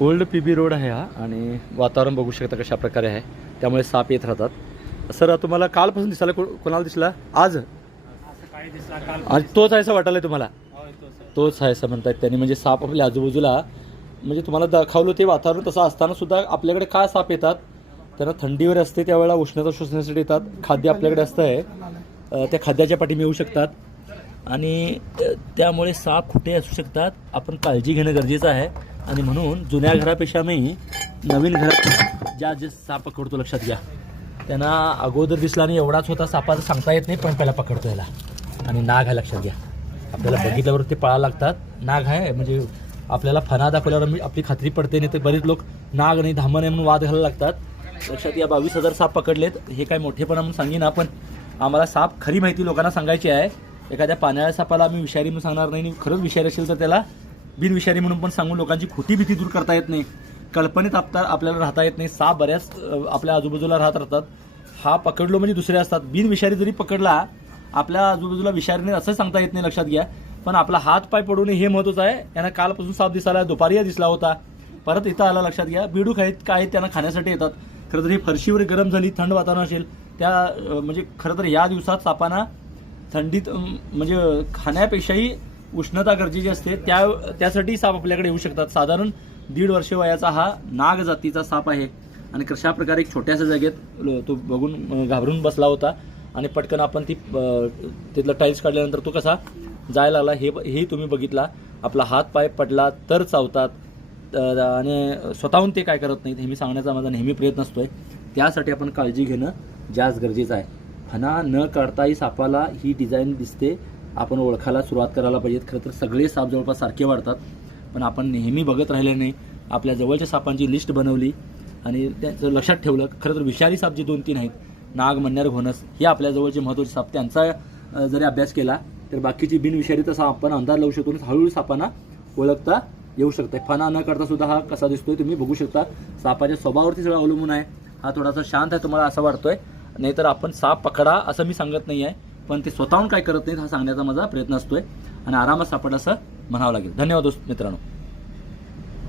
Old P road आहे हा आणि वातावरण बघू शकता कशा प्रकारे आहे, त्यामुळे साप येत राहतात। सर तुम्हाला कालपासून दिसायला कोणाला दिसला आज? काही दिसला काल आणि तोच आहे असं वाटायला तुम्हाला? होय तोच तोच आहे असं म्हणतात त्यांनी, म्हणजे साप आपल्या आजूबाजूला म्हणजे तुम्हाला दाखवलं ते वातावरण तसं असताना सुद्धा आपल्याकडे काय साप येतात, त्यांना थंडीवर असते त्यावेळेला उष्णता शोषण्यासाठी येतात। खाद्य आपल्याकडे असतं आहे, त्या खाद्याच्या पाठीशी येऊ शकतात आणि त्यामुळे साप कुठे असू शकतात, आपण काळजी घेणं गरजेचं आहे। आणि म्हणून जुन्या घरापेक्षा मी नवीन घरात ज्या साप पकडतो लक्षात घ्या, त्यांना अगोदर दिसला आणि एवढाच होता सापाचं सांगता येत नाही, पण पहिला पकडतो याला। आणि नाग आहे लक्षात घ्या, आपल्याला बघितल्यावर ते पळायला लागतात। नाग आहे म्हणजे आपल्याला फणा दाखवल्यावर आपली खात्री पडते, नाही तर बरेच लोक नाग नाही धामण आहे म्हणून वाद घालायला लागतात। लक्षात या 22,000 साप पकडलेत, हे काय मोठेपणा म्हणून सांगेन आपण, आम्हाला साप खरी माहिती लोकांना सांगायची आहे। एखाद्या पाण्याळ्या सापाला आम्ही विषारी म्हणून सांगणार नाही, खरंच विषारी असेल तर त्याला बिनविषारी म्हणून पण सांगून लोकांची खोटी भीती दूर करता येत नाही, कल्पनेत आपल्याला राहता येत नाही। साप बऱ्याच आपल्या आजूबाजूला राहतात, हा पकडलो म्हणजे दुसरे असतात। बिनविषारी जरी पकडला आपल्या आजूबाजूला विषारी नाही असं सांगता येत नाही, लक्षात घ्या। पण आपला हात पाय पडू नये हे महत्त्वाचं आहे। यांना कालपासून साप दिसायला, दुपारी दिसला होता, परत इथं आला, लक्षात घ्या। बेडूक आहेत काय त्यांना खाण्यासाठी येतात। खरं तर ही फरशीवर गरम झाली, थंड वातावरण असेल त्या म्हणजे खरं तर या दिवसात सापांना थंडीत म्हणजे खाण्यापेक्षाही उष्णता गरजेची असते, त्यासाठी साप आपल्याकडे येऊ शकतात। साधारण 1.5 वर्ष वयाचा हा नाग जातीचा साप आहे आणि कशा प्रकारे एक छोट्याशा जागेत तो बघून घाबरून बसला होता आणि पटकन आपण तिथलं टाईल्स काढल्यानंतर तो कसा जायला लागला हे तुम्ही बघितला। आपला हात पाय पडला तर चावतात आणि स्वतःहून ते काय करत नाहीत, हे मी सांगण्याचा माझा नेहमी प्रयत्न असतोय। त्यासाठी आपण काळजी घेणं जास्त गरजेचं आहे। फणा न काढताही सापाला ही डिझाईन दिसते, आपण ओळखायला सुरुवात करायला पाहिजेत। खरं तर सगळे साप जवळपास सारखे वाढतात, पण आपण नेहमी बघत राहिले नाही, आपल्या जवळच्या सापांची लिस्ट बनवली आणि त्यांचं लक्षात ठेवलं। खरं तर विषारी साप जे 2-3 आहेत, नाग, मन्यार, घोणस, हे आपल्या जवळचे महत्त्वाचे साप, त्यांचा जरी अभ्यास केला तर बाकीची बिनविषारी तसा आपण अंदाज लावू शकतो, हळूहळू सापांना ओळखता येऊ शकते। फणा न करता सुद्धा हा कसा दिसतोय तुम्ही बघू शकता। सापाच्या स्वभावावरती सगळं अवलंबून आहे, हा थोडासा शांत आहे तुम्हाला असं वाटतोय, नाहीतर आपण साप पकडा असं मी सांगत नाही आहे, पण ते स्वतःहून काय करत नाहीत हा सांगण्याचा माझा प्रयत्न असतोय आणि आरामात सापडा असं म्हणावं लागेल। धन्यवाद मित्रांनो।